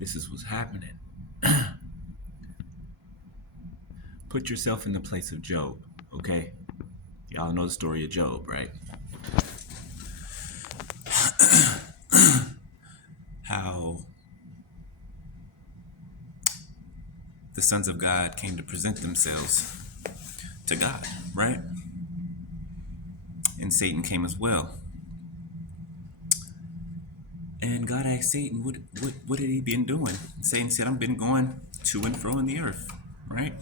This is what's happening. Put yourself in the place of Job, okay? Y'all know the story of Job, right? How the sons of God came to present themselves to God, right? And Satan came as well. And God asked Satan, what had he been doing? And Satan said, I've been going to and fro in the earth, right?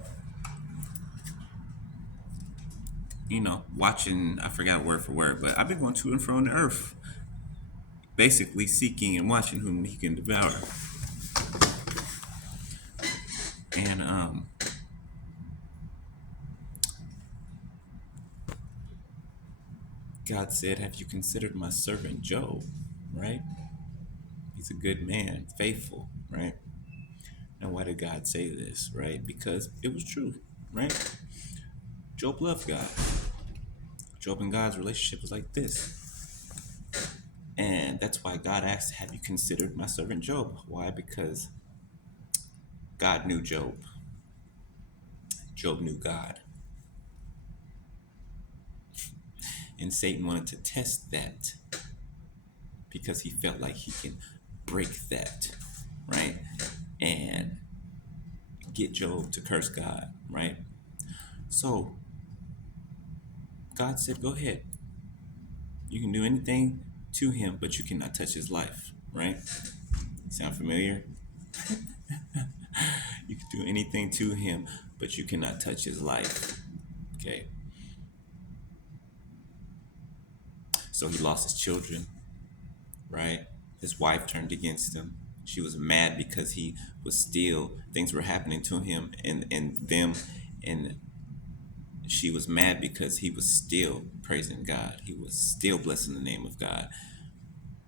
You know, watching, I forgot word for word, but I've been going to and fro in the earth, basically seeking and watching whom he can devour. And God said, have you considered my servant Job, right? He's a good man, faithful, right? And why did God say this, right? Because it was true, right? Job loved God. Job and God's relationship was like this. And that's why God asked, have you considered my servant Job? Why? Because God knew Job. Job knew God. And Satan wanted to test that because he felt like he can break that, right? And get Job to curse God, right? So God said, go ahead. You can do anything to him, but you cannot touch his life, right? Sound familiar? You can do anything to him, but you cannot touch his life. Okay. So he lost his children, right? His wife turned against him. She was mad because he was still, things were happening to him and them. And she was mad because he was still praising God. He was still blessing the name of God.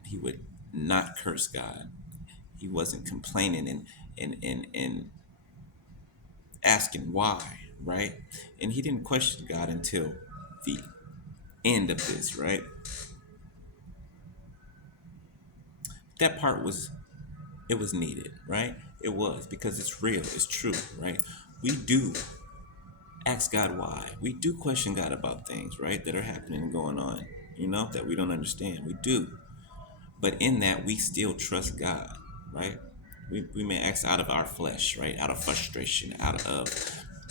He would not curse God. He wasn't complaining and asking why, right? And he didn't question God until the end of this, right? That part was, it was needed, right? It was, because it's real, it's true, right? We do ask God why. We do question God about things, right, that are happening and going on, that we don't understand. We do. But in that, we still trust God, right? We may act out of our flesh, right? Out of frustration, out of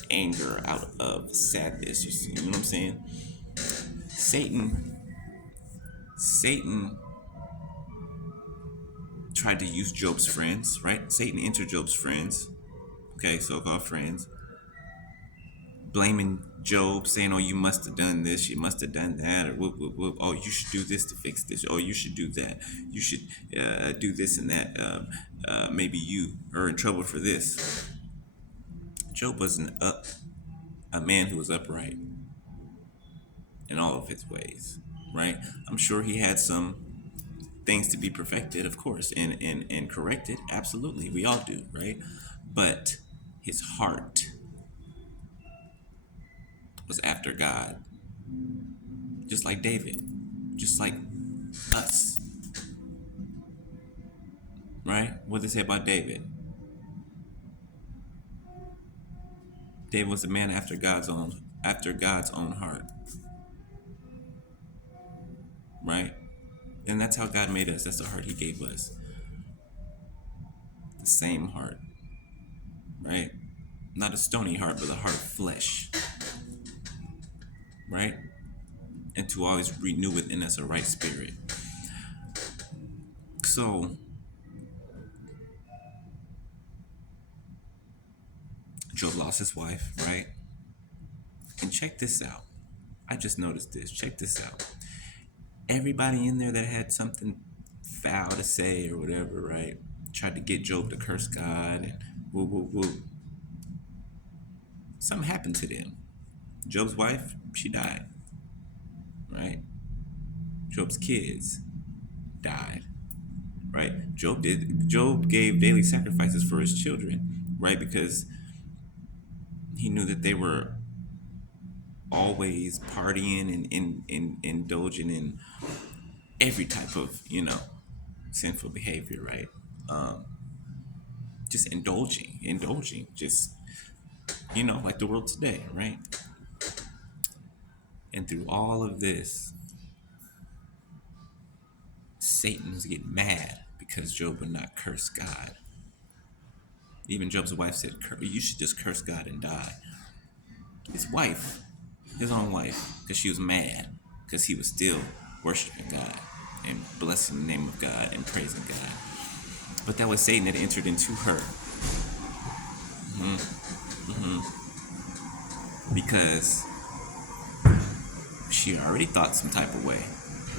anger, out of sadness. You know what I'm saying? Satan, Satan tried to use Job's friends, right? Satan entered Job's friends, okay, so-called friends, blaming Job, saying, "Oh, you must have done this, you must have done that, or whoop, whoop, whoop. Oh, you should do this to fix this. Oh, you should do that. You should do this and that. Maybe you are in trouble for this." Job wasn't a man who was upright in all of his ways, right? I'm sure he had some things to be perfected, of course, and corrected. Absolutely, we all do, right? But his heart was after God, just like David, just like us, right? What does it say about David? David was a man after God's own heart, right? And that's how God made us. That's the heart He gave us, the same heart, right? Not a stony heart, but a heart of flesh, right? And to always renew within us a right spirit. So Job lost his wife, right? And check this out. I just noticed this. Check this out. Everybody in there that had something foul to say or whatever, right? Tried to get Job to curse God and woo woo woo. Something happened to them. Job's wife, she died, right? Job's kids died, right? Job gave daily sacrifices for his children, right? Because he knew that they were always partying and indulging in every type of, sinful behavior, right? just indulging, just, like the world today, right? And through all of this, Satan was getting mad because Job would not curse God. Even Job's wife said, "You should just curse God and die." His wife, his own wife, because she was mad because he was still worshiping God and blessing the name of God and praising God. But that was Satan that entered into her. Because she already thought some type of way,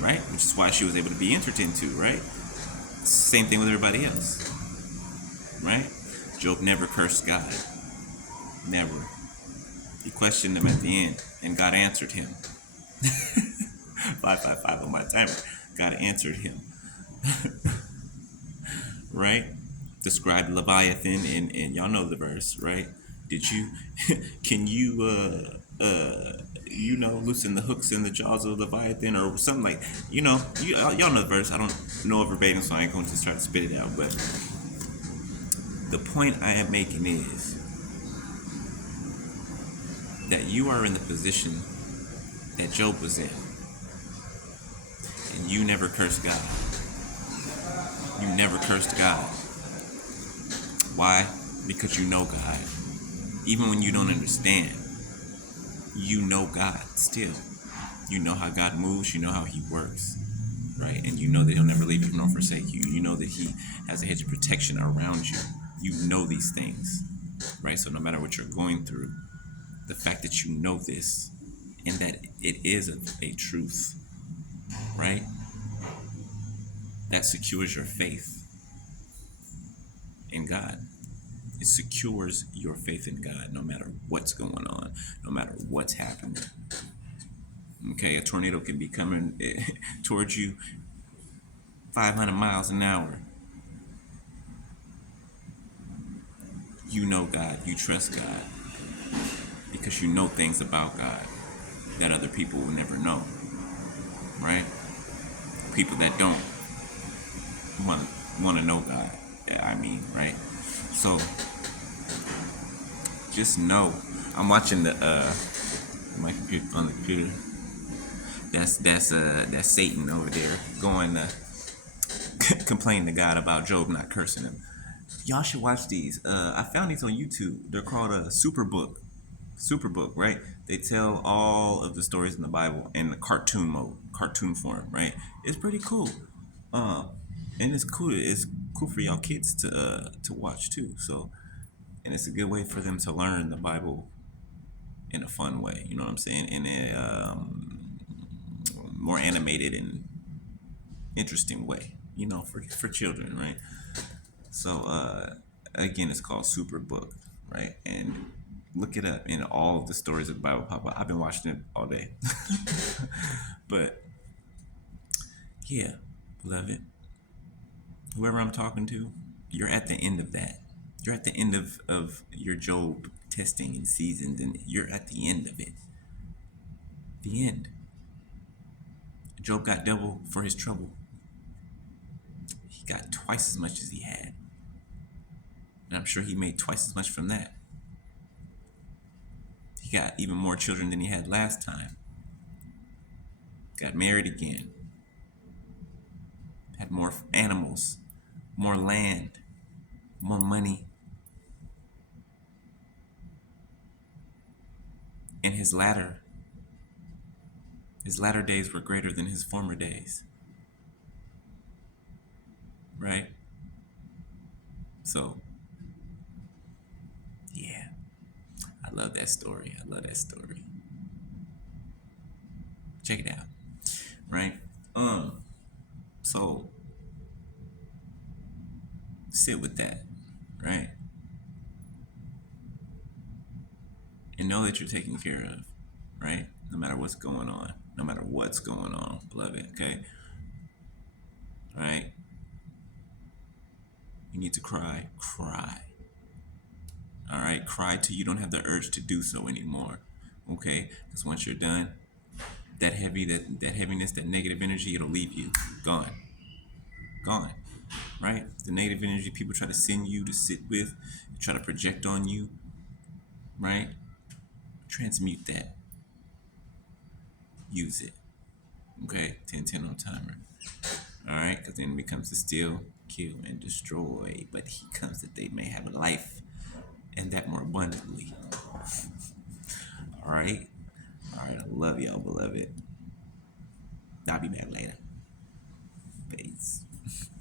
right? Which is why she was able to be entered into, right? Same thing with everybody else, right? Job never cursed God. Never. He questioned him at the end, and God answered him. 555 on my timer. God answered him, right? Described Leviathan, and y'all know the verse, right? Did you, can you, loosen the hooks in the jaws of Leviathan or something like, y'all know the verse. I don't know it verbatim, so I ain't going to just try to spit it out. But the point I am making is that you are in the position that Job was in, and you never cursed God. You never cursed God. Why? Because you know God. Even when you don't understand, you know God still. You know how God moves, you know how he works, right? And you know that he'll never leave you nor forsake you. You know that he has a hedge of protection around you. You know these things, right? So no matter what you're going through, the fact that you know this and that it is a truth, right? That secures your faith in God. It secures your faith in God no matter what's going on, no matter what's happening. Okay, a tornado can be coming towards you 500 miles an hour. You know God, you trust God, because you know things about God that other people will never know, right? People that don't want to know God, right? So just know, I'm watching my computer on the computer. That's Satan over there going to complain to God about Job not cursing him. Y'all should watch these. I found these on YouTube. They're called a Superbook. Superbook, right? They tell all of the stories in the Bible in the cartoon mode, cartoon form, right? It's pretty cool. And it's cool. It's cool for y'all kids to watch too. So, and it's a good way for them to learn the Bible in a fun way. You know what I'm saying? In a more animated and interesting way. For children, right? So, again, it's called Superbook, right? And look it up, and all of the stories of the Bible pop up. I've been watching it all day. But yeah, beloved, whoever I'm talking to, you're at the end of that. You're at the end of your Job testing and seasons, and you're at the end of it. The end. Job got double for his trouble. He got twice as much as he had. And I'm sure he made twice as much from that. He got even more children than he had last time. Got married again. Had more animals, more land, more money. And his latter days were greater than his former days. Right? So, yeah. I love that story. Check it out. Right? So sit with that, right? And know that you're taken care of, right? No matter what's going on, beloved, okay? All right? You need to cry. All right? Cry till you don't have the urge to do so anymore, okay? Because once you're done, that heaviness, that negative energy, it'll leave you. Gone. right? The negative energy people try to send you to sit with, try to project on you, right? Transmute that. Use it. Okay? 10-10 on timer. Alright? Because the enemy comes to steal, kill, and destroy. But he comes that they may have a life and that more abundantly. Alright? Alright, I love y'all, beloved. I'll be back later.